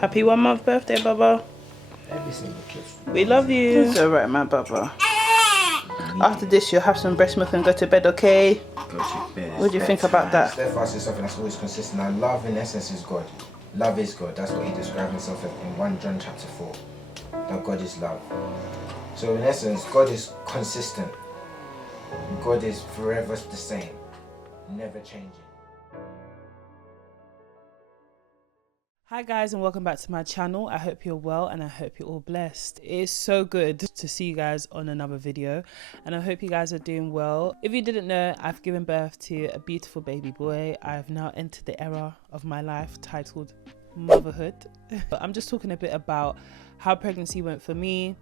Happy 1 month birthday, Bubba. Every single kiss. We love you. It's alright, my Bubba. After this, you'll have some breast milk and go to bed, okay? Go to bed. What do you think about that? Steadfast is something that's always consistent. And love, in essence, is God. Love is God. That's what he described himself in 1 John chapter 4. That God is love. So in essence, God is consistent. God is forever the same. Never changing. Hi guys, and welcome back to my channel. I hope you're well and I hope you're all blessed. It is so good to see you guys on another video, and I hope you guys are doing well. If you didn't know, I've given birth to a beautiful baby boy. I've now entered the era of my life titled motherhood. I'm just talking a bit about how pregnancy went for me,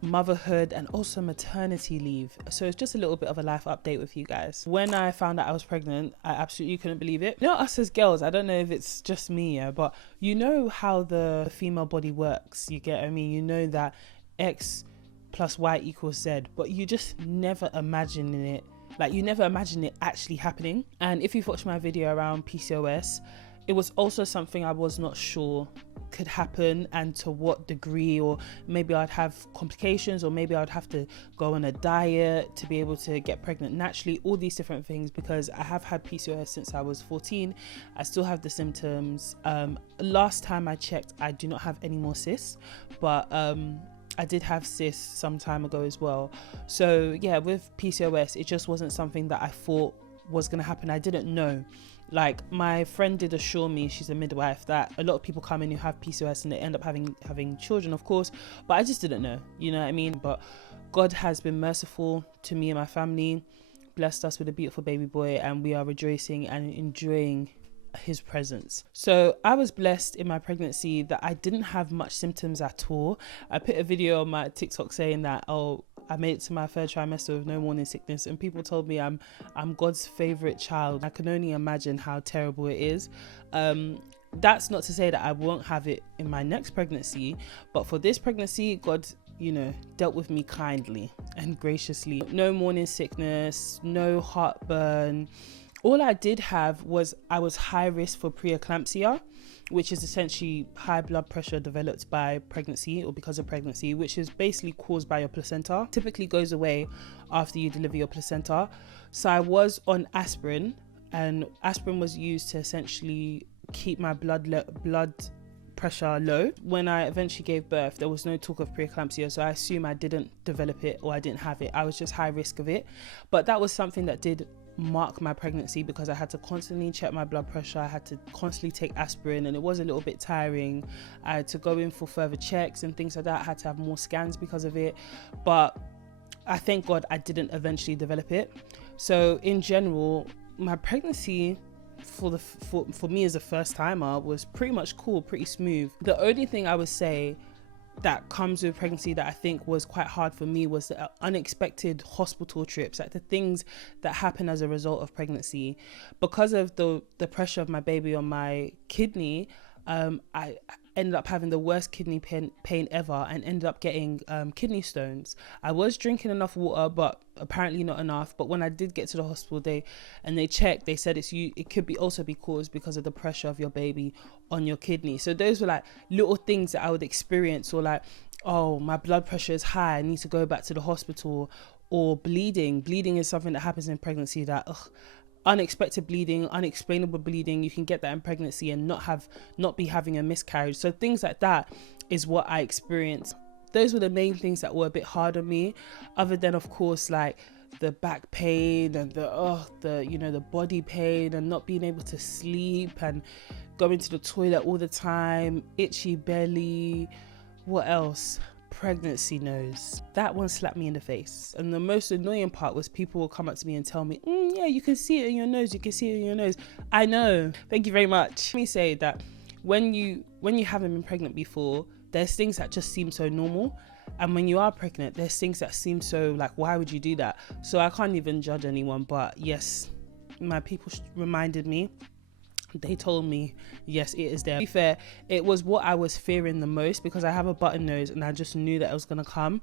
motherhood, and also maternity leave. So it's just a little bit of a life update with you guys. When I found out I was pregnant, I absolutely couldn't believe it. You know, us as girls, I don't know if it's just me, but you know how the female body works. You get what I mean? You know that X plus Y equals Z, but you just never imagine it. Like, you never imagine it actually happening. And if you've watched my video around PCOS, it was also something I was not sure could happen and to what degree, or maybe I'd have complications, or maybe I'd have to go on a diet to be able to get pregnant naturally, all these different things, because I have had PCOS since I was 14. I still have the symptoms. Last time I checked, I do not have any more cysts, but I did have cysts some time ago as well. So yeah, with PCOS, it just wasn't something that I thought was going to happen. I didn't know. Like, my friend did assure me, she's a midwife, that a lot of people come in who have PCOS and they end up having children, of course, but I just didn't know, you know what I mean? But God has been merciful to me and my family, blessed us with a beautiful baby boy, and we are rejoicing and enjoying his presence. So I was blessed in my pregnancy that I didn't have much symptoms at all. I put a video on my TikTok saying that, oh, I made it to my 3rd trimester with no morning sickness, and people told me I'm God's favorite child. I can only imagine how terrible it is. That's not to say that I won't have it in my next pregnancy, but for this pregnancy, God, you know, dealt with me kindly and graciously. No morning sickness, no heartburn. All I did have was I was high risk for pre-eclampsia, which is essentially high blood pressure developed by pregnancy or because of pregnancy, which is basically caused by your placenta. Typically goes away after you deliver your placenta. So I was on aspirin, and aspirin was used to essentially keep my blood pressure low. When I eventually gave birth, there was no talk of pre-eclampsia, so I assume I didn't develop it or I didn't have it. I was just high risk of it. But that was something that did mark my pregnancy, because I had to constantly check my blood pressure. I had to constantly take aspirin, and it was a little bit tiring. I had to go in for further checks and things like that. I had to have more scans because of it, but I thank God I didn't eventually develop it. So in general, my pregnancy for me as a first timer was pretty much cool, pretty smooth. The only thing I would say that comes with pregnancy that I think was quite hard for me was the unexpected hospital trips, like the things that happen as a result of pregnancy. Because of the pressure of my baby on my kidney, I ended up having the worst kidney pain ever, and ended up getting kidney stones. I was drinking enough water, but apparently not enough. But when I did get to the hospital, they checked, they said it could also be caused because of the pressure of your baby on your kidney. So those were like little things that I would experience, or like, oh, my blood pressure is high, I need to go back to the hospital. Or bleeding is something that happens in pregnancy, that unexpected bleeding, unexplainable bleeding. You can get that in pregnancy and not be having a miscarriage. So things like that is what I experienced. Those were the main things that were a bit hard on me, other than, of course, like the back pain and the body pain, and not being able to sleep and going to the toilet all the time, itchy belly. What else? Pregnancy nose. That one slapped me in the face. And the most annoying part was people will come up to me and tell me, yeah, you can see it in your nose, you can see it in your nose. I know, thank you very much. Let me say that when you haven't been pregnant before, there's things that just seem so normal, and when you are pregnant, there's things that seem so like, why would you do that? So I can't even judge anyone, but yes, my people reminded me they told me, yes, it is there. To be fair, it was what I was fearing the most, because I have a button nose and I just knew that it was gonna come.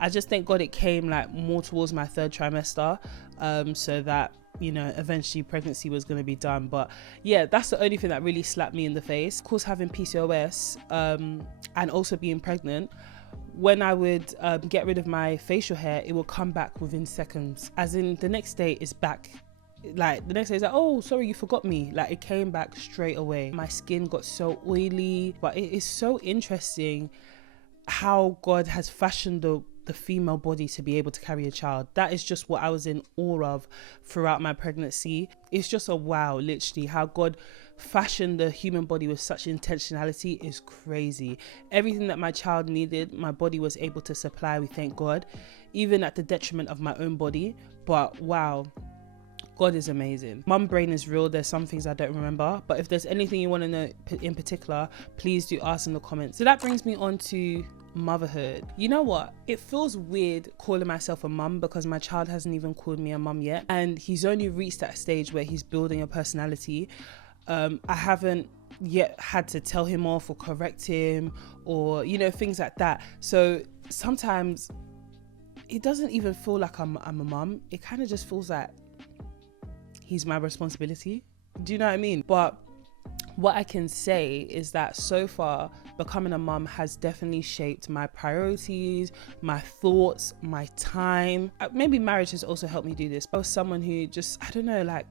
I just thank God it came like more towards my 3rd trimester, so that, you know, eventually pregnancy was going to be done. But yeah, that's the only thing that really slapped me in the face. Of course, having PCOS and also being pregnant, when I would get rid of my facial hair, it will come back within seconds, as in the next day it's back. Like the next day it's like, oh sorry, you forgot me. Like it came back straight away. My skin got so oily. But it is so interesting how God has fashioned the female body to be able to carry a child. That is just what I was in awe of throughout my pregnancy. It's just a wow, literally, how God fashioned the human body with such intentionality is crazy. Everything that my child needed, my body was able to supply, we thank God, even at the detriment of my own body. But wow, God is amazing. Mum brain is real. There's some things I don't remember, but if there's anything you want to know in particular, please do ask in the comments. So that brings me on to motherhood. You know what? It feels weird calling myself a mum, because my child hasn't even called me a mum yet, and he's only reached that stage where he's building a personality. I haven't yet had to tell him off or correct him, or, you know, things like that. So sometimes it doesn't even feel like I'm a mum. It kind of just feels like he's my responsibility. Do you know what I mean? But what I can say is that so far, becoming a mum has definitely shaped my priorities, my thoughts, my time. Maybe marriage has also helped me do this. I was someone who just, I don't know, like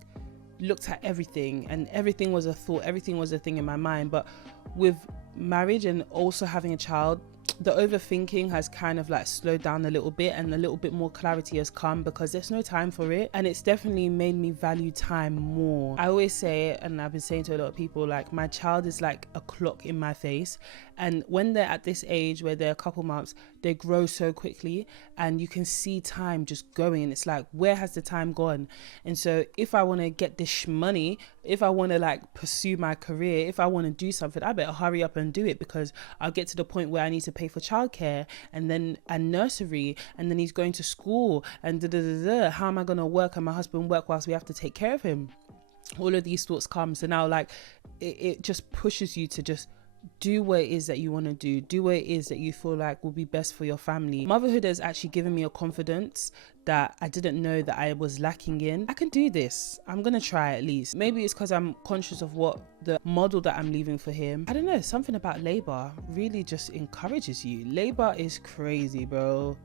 looked at everything, and everything was a thought, everything was a thing in my mind. But with marriage and also having a child, the overthinking has kind of like slowed down a little bit, and a little bit more clarity has come, because there's no time for it. And it's definitely made me value time more. I always say, and I've been saying to a lot of people, like my child is like a clock in my face, and when they're at this age where they're a couple months, they grow so quickly, and you can see time just going, and it's like, where has the time gone? And so if I want to get this money, if I want to like pursue my career, if I want to do something, I better hurry up and do it, because I'll get to the point where I need to pay for childcare and nursery, and then he's going to school, and how am I going to work and my husband work whilst we have to take care of him? All of these thoughts come. So now like it just pushes you to just do what it is that you want to do what it is that you feel like will be best for your family. Motherhood has actually given me a confidence that I didn't know that I was lacking in. I can do this. I'm gonna try at least. Maybe it's because I'm conscious of what the model that I'm leaving for him. I don't know, something about labor really just encourages you. Labor is crazy, bro.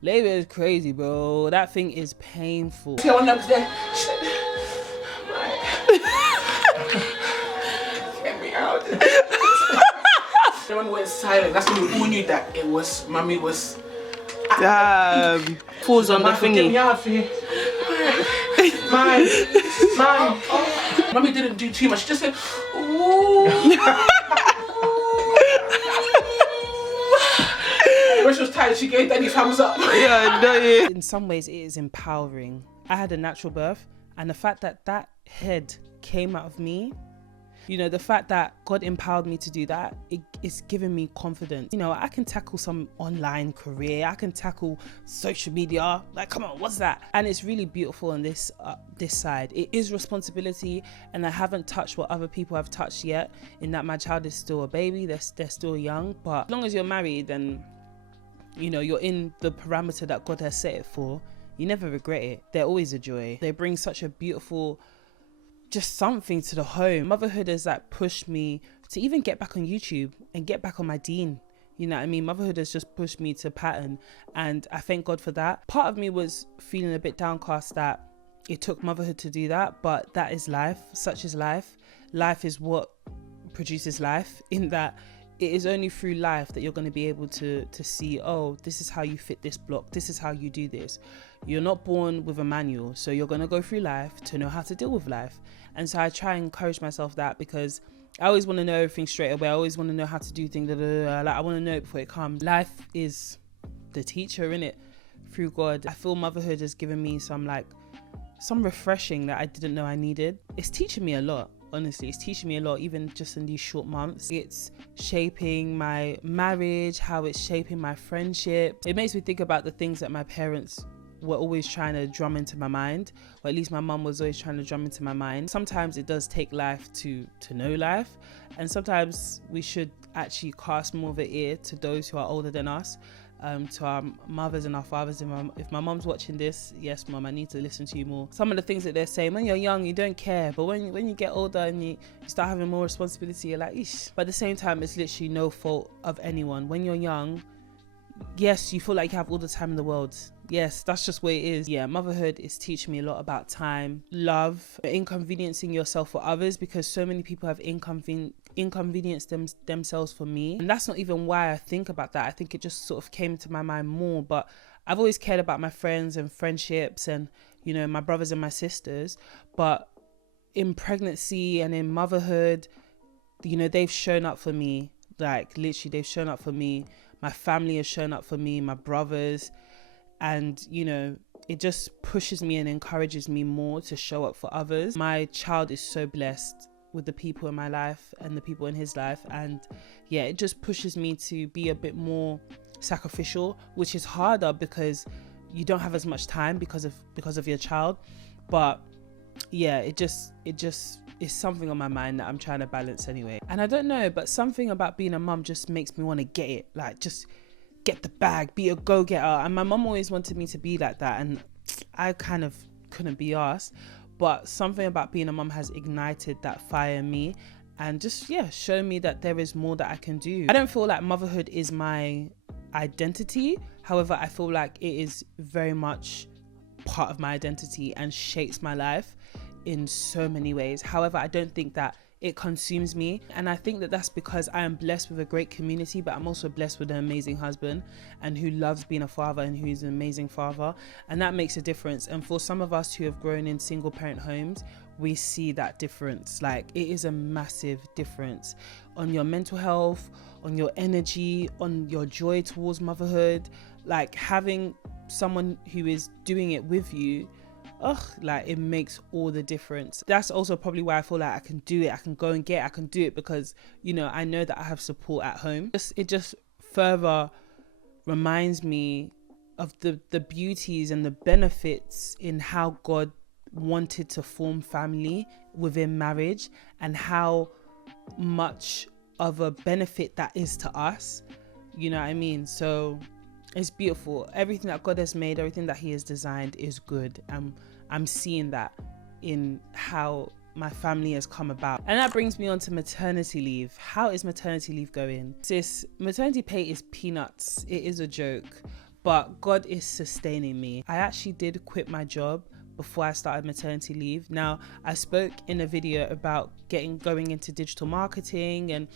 Labor is crazy, bro. That thing is painful. Get me out. Everyone went silent. That's when we all knew that it was, mommy was. Damn. Pause on the thingy. Get me out of here. Mine. Mommy didn't do too much. She just said, ooh. When she was tired, she gave Daddy thumbs up. Yeah, no, yeah. In some ways, it is empowering. I had a natural birth, and the fact that that head came out of me, you know, the fact that God empowered me to do that, it's given me confidence. You know, I can tackle some online career, I can tackle social media. Like, come on, what's that? And it's really beautiful on this side. It is responsibility, and I haven't touched what other people have touched yet, in that my child is still a baby, they're still young. But as long as you're married, then, you know, you're in the parameter that God has set it for, you never regret it. They're always a joy. They bring such a beautiful, just something to the home. Motherhood has like pushed me to even get back on YouTube and get back on my Dean. You know what I mean? Motherhood has just pushed me to pattern, and I thank God for that. Part of me was feeling a bit downcast that it took motherhood to do that, but that is life. Such is life. Life is what produces life, in that it is only through life that you're going to be able to see, oh, this is how you fit this block, this is how you do this. You're not born with a manual, so you're going to go through life to know how to deal with life. And so I try and encourage myself that, because I always want to know everything straight away. I always want to know how to do things. Like, I want to know it before it comes. Life is the teacher, innit? Through God. I feel motherhood has given me some refreshing that I didn't know I needed. It's teaching me a lot. Honestly, it's teaching me a lot, even just in these short months. It's shaping my marriage, how it's shaping my friendship. It makes me think about the things that my parents were always trying to drum into my mind, or at least my mum was always trying to drum into my mind. Sometimes it does take life to know life, and sometimes we should actually cast more of an ear to those who are older than us, to our mothers and our fathers. If my mom's watching this, yes mom, I need to listen to you more. Some of the things that they're saying, when you're young you don't care, but when you get older and you start having more responsibility, you're like, eesh. But at the same time, it's literally no fault of anyone. When you're young, yes, you feel like you have all the time in the world. Yes, that's just where it is. Yeah, motherhood is teaching me a lot about time, love, inconveniencing yourself for others, because so many people have inconvenienced themselves for me. And that's not even why I think about that. I think it just sort of came to my mind more. But I've always cared about my friends and friendships and, you know, my brothers and my sisters. But in pregnancy and in motherhood, you know, they've shown up for me. Like, literally, they've shown up for me. My family has shown up for me, my brothers. And, you know, it just pushes me and encourages me more to show up for others. My child is so blessed with the people in my life and the people in his life. And yeah, it just pushes me to be a bit more sacrificial, which is harder because you don't have as much time because of your child. But yeah, it just is something on my mind that I'm trying to balance anyway. And I don't know, but something about being a mum just makes me want to get it, like just get the bag, be a go-getter. And my mum always wanted me to be like that, and I kind of couldn't be asked. But something about being a mum has ignited that fire in me, and just, yeah, show me that there is more that I can do. I don't feel like motherhood is my identity. However, I feel like it is very much part of my identity and shapes my life in so many ways. However, I don't think that it consumes me, and I think that that's because I am blessed with a great community, but I'm also blessed with an amazing husband and who loves being a father and who is an amazing father, and that makes a difference. And for some of us who have grown in single parent homes, we see that difference. Like, it is a massive difference on your mental health, on your energy, on your joy towards motherhood. Like, having someone who is doing it with you, like, it makes all the difference. That's also probably why I feel like I can do it. I can go and I can do it because, you know, I know that I have support at home. It just further reminds me of the beauties and the benefits in how God wanted to form family within marriage, and how much of a benefit that is to us. You know what I mean? So it's beautiful. Everything that God has made, everything that he has designed is good. I'm seeing that in how my family has come about. And that brings me on to maternity leave. How is maternity leave going? Sis, maternity pay is peanuts. It is a joke, but God is sustaining me. I actually did quit my job before I started maternity leave. Now, I spoke in a video about going into digital marketing and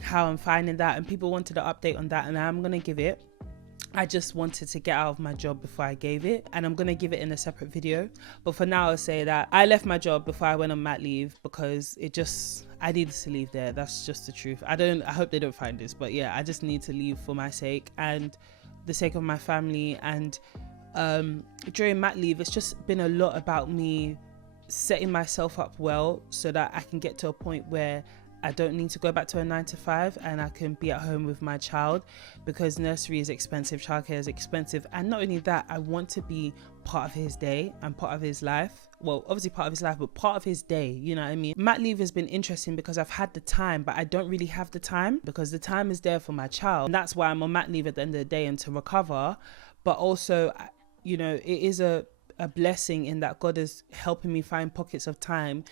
how I'm finding that, and people wanted an update on that, and I'm gonna give it. I just wanted to get out of my job before I gave it, and I'm gonna give it in a separate video. But for now, I'll say that I left my job before I went on mat leave because I needed to leave there. That's just the truth. I hope they don't find this, but yeah, I just need to leave for my sake and the sake of my family. And during mat leave, it's just been a lot about me setting myself up well so that I can get to a point where I don't need to go back to a 9-to-5 and I can be at home with my child, because nursery is expensive, childcare is expensive. And not only that, I want to be part of his day and part of his life. Well, obviously part of his life, but part of his day, you know what I mean? Mat leave has been interesting because I've had the time, but I don't really have the time because the time is there for my child. And that's why I'm on mat leave at the end of the day, and to recover. But also, you know, it is a blessing in that God is helping me find pockets of time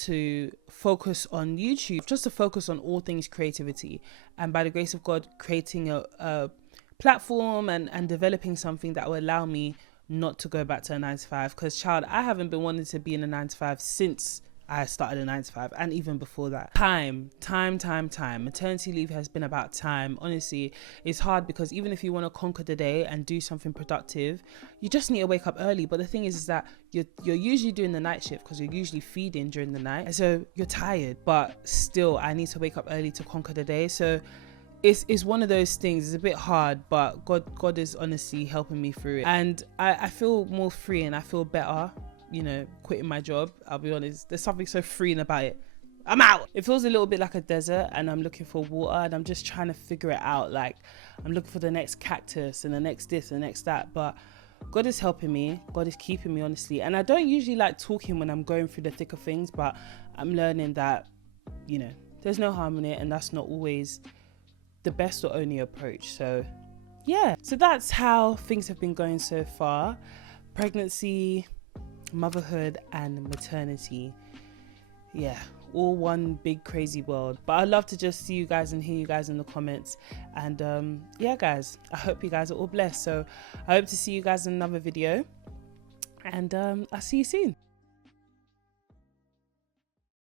to focus on YouTube, just to focus on all things creativity, and by the grace of God, creating a platform and developing something that will allow me not to go back to a 9-to-5. Because child, I haven't been wanting to be in a 9-to-5 since I started a 9-to-5, and even before that. Time. Maternity leave has been about time. Honestly, it's hard because even if you want to conquer the day and do something productive, you just need to wake up early. But the thing is that you're usually doing the night shift because you're usually feeding during the night, and so you're tired. But still, I need to wake up early to conquer the day. So it's one of those things. It's a bit hard, but God is honestly helping me through it, and I feel more free and I feel better, you know, quitting my job. I'll be honest, there's something so freeing about it. I'm out. It feels a little bit like a desert, and I'm looking for water, and I'm just trying to figure it out. Like, I'm looking for the next cactus and the next this and the next that, but God is helping me. God is keeping me, honestly. And I don't usually like talking when I'm going through the thick of things, but I'm learning that, you know, there's no harm in it, and that's not always the best or only approach. So yeah, so that's how things have been going so far. Pregnancy, motherhood, and maternity. Yeah, all one big crazy world. But I'd love to just see you guys and hear you guys in the comments. And yeah, guys, I hope you guys are all blessed. So I hope to see you guys in another video, and I'll see you soon.